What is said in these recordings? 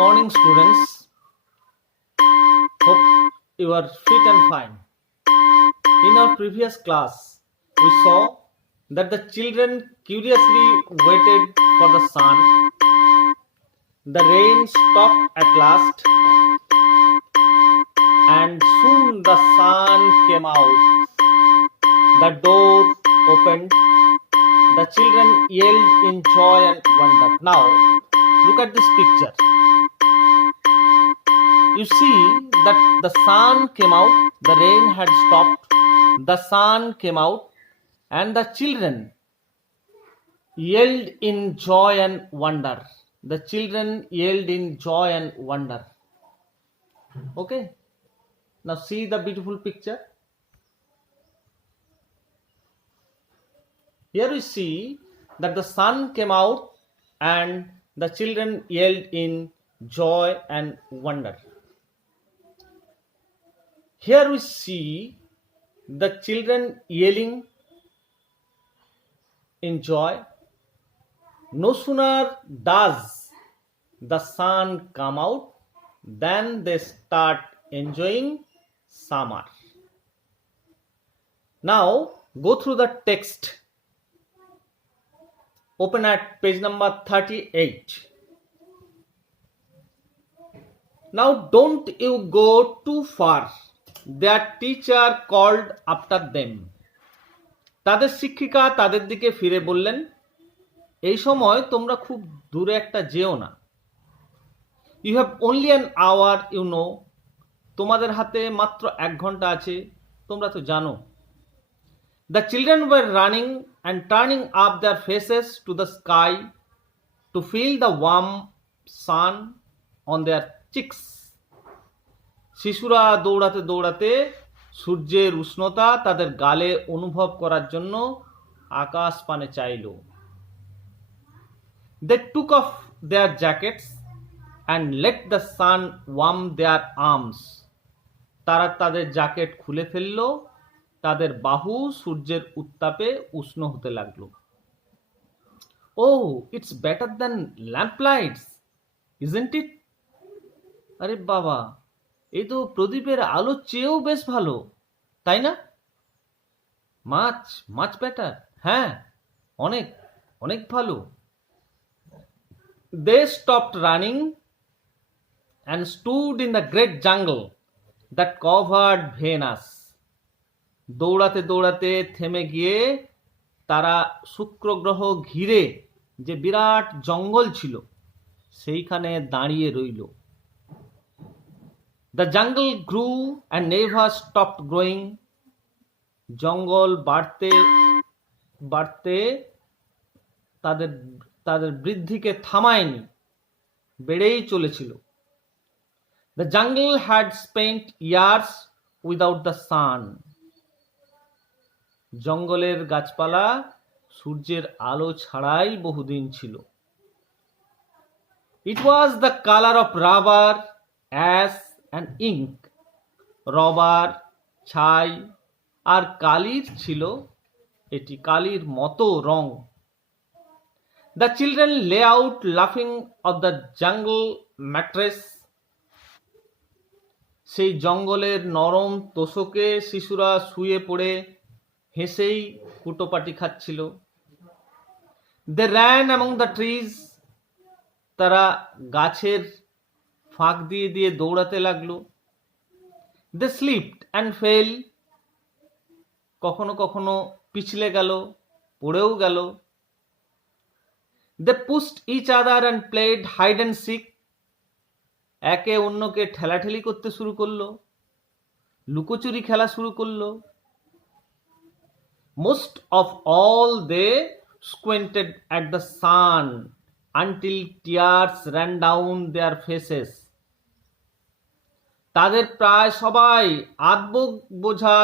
morning, students. Hope you are fit and fine. In our previous class, we saw that the children curiously waited for the sun. The rain stopped at last, and soon the sun came out. The door opened. The children yelled in joy and wonder. Now, look at this picture. You see that the sun came out, the rain had stopped, the sun came out, and the children yelled in joy and wonder. The children yelled in joy and wonder. Okay, now see the beautiful picture. Here we see that the sun came out and the children yelled in joy and wonder. Here we see the children yelling in joy. No sooner does the sun come out than they start enjoying summer. Now go through the text. Open at page number 38. Now don't you go too far. Their teacher called after them. তাদের শিক্ষিকা তাদের দিকে ফিরে বললেন, এই সময় তোমরা খুব দূরে একটা যেও না। You have only an hour, you know. তোমাদের হাতে মাত্র 1 ঘন্টা আছে, তোমরা তো জানো। The children were running and turning up their faces to the sky to feel the warm sun on their cheeks. শিশুরা দৌড়াতে দৌড়াতে সূর্যের উষ্ণতা তাদের গালে অনুভব করার জন্য আকাশ পানে চাইল। They took off their jackets and let the sun warm their arms. তারা তাদের জ্যাকেট খুলে ফেলল, তাদের বাহু সূর্যের উত্তাপে উষ্ণ হতে লাগলো। Oh, it's better than lamp lights, isn't it? আরে বাবা, এই তো প্রদীপের আলো চেয়েও বেশ ভালো, তাই না? মাচ বেটার, হ্যাঁ, অনেক অনেক ভালো। They stopped running and stood in the great jungle that covered Venus. দৌড়াতে দৌড়াতে থেমে গিয়ে তারা শুক্র গ্রহ ঘিরে যে বিরাট জঙ্গল ছিল সেইখানে দাঁড়িয়ে রইল। The jungle grew and never stopped growing. জঙ্গল বাড়তে বাড়তে তাদের বৃদ্ধিকে থামায়নি, বেড়েই চলেছিল। The jungle had spent years without the sun. জঙ্গলের গাছপালা সূর্যের আলো ছাড়াই বহুদিন ছিল। It was the color of rubber, ash and ink. Rubber, ছাই আর কালির ছিল, এটি কালির মতো রং। The children lay out laughing of the jungle mattress. সেই জঙ্গলের নরম তোষকে শিশুরা শুয়ে পড়ে হেসেই কুটোপাটি খাচ্ছিল। They ran among the trees. তারা গাছের ফাঁক দিয়ে দিয়ে দৌড়াতে লাগলো। They slipped and fell. কখনো কখনো পিছলে গেল, পড়েও গেল। They pushed each other and played hide and seek. একে অন্যকে ঠেলাঠেলি করতে শুরু করলো, লুকোচুরি খেলা শুরু করলো। Most of all they squinted at the sun until tears ran down their faces. তাদের প্রায় সবাই বোঝা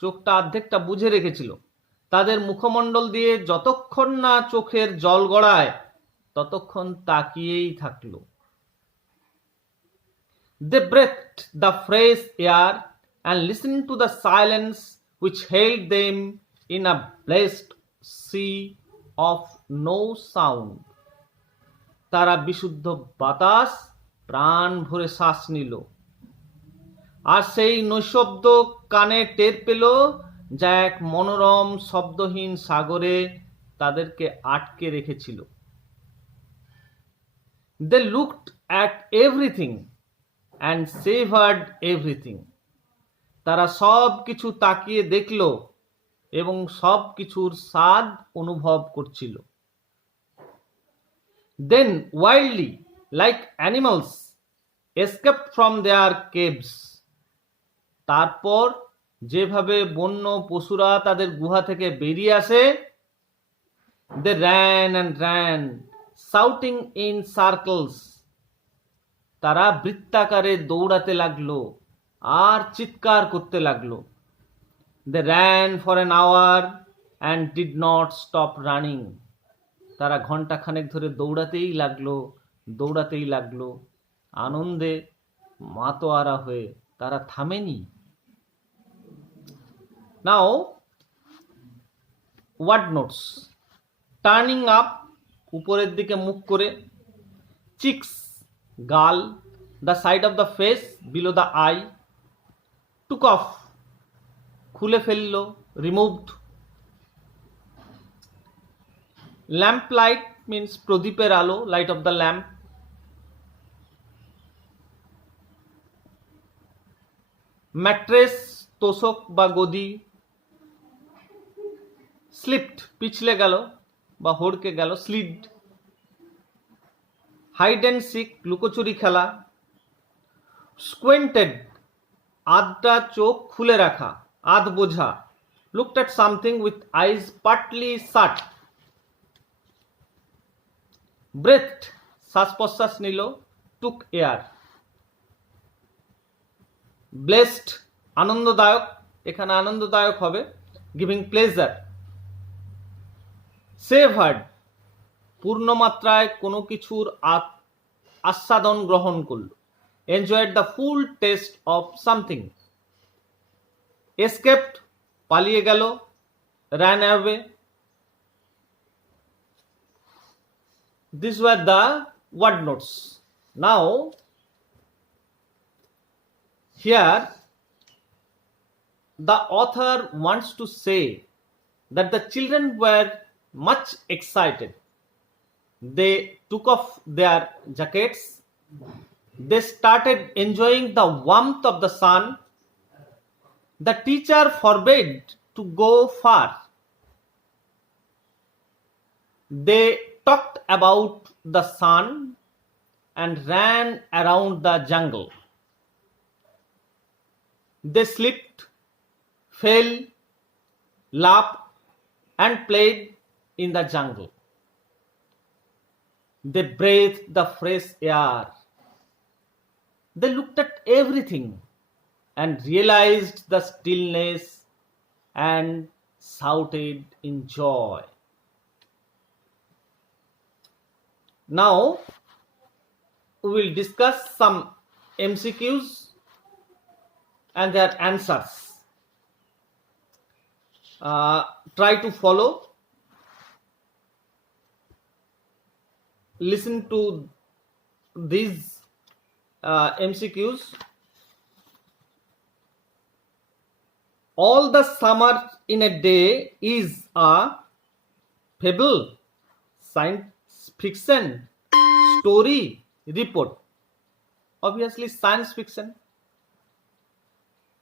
চোখটা অর্ধেকটা বুঝে রেখেছিল। তাদের মুখমণ্ডল দিয়ে যতক্ষণ না চোখের জল গড়ায় ততক্ষণ তাকিয়েই থাকলো। They breathed the fresh air and listened to the silence which held them in a blessed sea of no sound. তারা বিশুদ্ধ বাতাস প্রাণ ভরে শ্বাস নিল, আর সেই নৈশব্দ কানে টের পেল, যা এক মনোরম শব্দহীন সাগরে তাদেরকে আটকে রেখেছিল। They looked at everything and savored everything. তারা সব কিছু তাকিয়ে দেখল এবং সব কিছুর স্বাদ অনুভব করছিল। Then wildly, like animals, escaped from their caves. তারপর যেভাবে বন্য পশুরা তাদের গুহা থেকে বেরিয়ে আসে, they ran and ran, shouting in circles. তারা বৃত্তাকারে দৌড়াতে লাগলো আর চিৎকার করতে লাগলো। They ran for an hour and did not stop running. তারা ঘন্টা খানেক ধরে দৌড়াতেই লাগলো, আনন্দে মাতোয়ারা হয়ে, তারা থামেনি। Now, word notes. Turning up, উপরের দিকে মুখ করে, cheeks, গাল, the side of the face, below the eye, took off, খুলে ফেললো, removed. Lamp light means প্রদীপের আলো, light of the lamp. Mattress, তোষক বা গদি। Slipped, পিছলে গেল বা হড়কে গেল, slid. Hide and seek, লুকোচুরি খেলা। Squinted, আধটা চোখ খুলে রাখা, আধ বোঝা। Looked at something with eyes partly shut. Breathed, শ্বাস প্রশ্বাস নিল, took air. Blessed, আনন্দদায়ক, এখানে আনন্দদায়ক হবে, giving pleasure. Savored, পূর্ণমাত্রায় কোনো কিছুর আস্বাদন গ্রহণ করল, enjoyed the full taste of something. Escaped, পালিয়ে গেল, ran away. These were the word notes. Now, here the author wants to say that the children were much excited. They took off their jackets. They started enjoying the warmth of the sun. The teacher forbade to go far. They talked about the sun and ran around the jungle. They slipped, fell, laughed, and played in the jungle. They breathed the fresh air. They looked at everything and realized the stillness and shouted in joy. Now, we will discuss some MCQs and their answers. Try to follow. Listen to these MCQs. All the summer in a day is a fable, science fiction, story, report. Obviously, science fiction.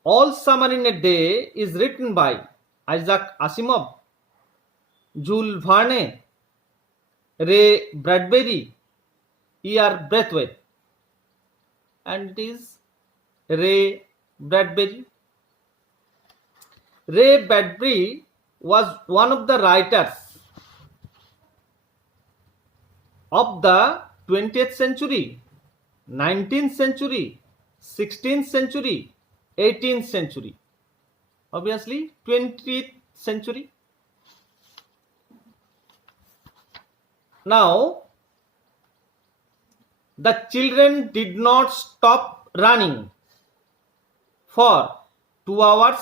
All Summer in a Day is written by Isaac Asimov, Jules Verne, Ray Bradbury, E.R. Braithwaite, and it is Ray Bradbury. Ray Bradbury was one of the writers of the 20th century, 19th century, 16th century, 18th century, obviously 20th century. Now, the children did not stop running for 2 hours,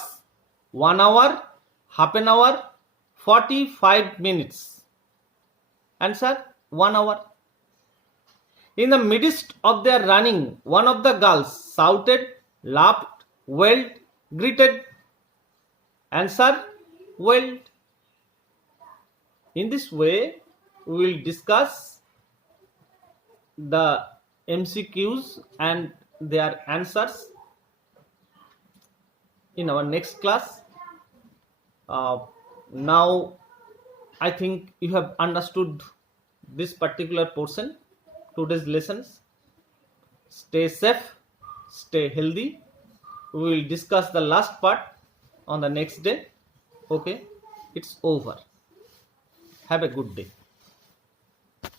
1 hour, half an hour, 45 minutes. Answer, 1 hour. In the midst of their running, one of the girls shouted, laughed, wailed, greeted. Answer, wailed. In this way, we will discuss the MCQs and their answers in our next class. Now, I think you have understood this particular portion, today's lessons. Stay safe, stay healthy. We will discuss the last part on the next day. Okay, it's over. Have a good day.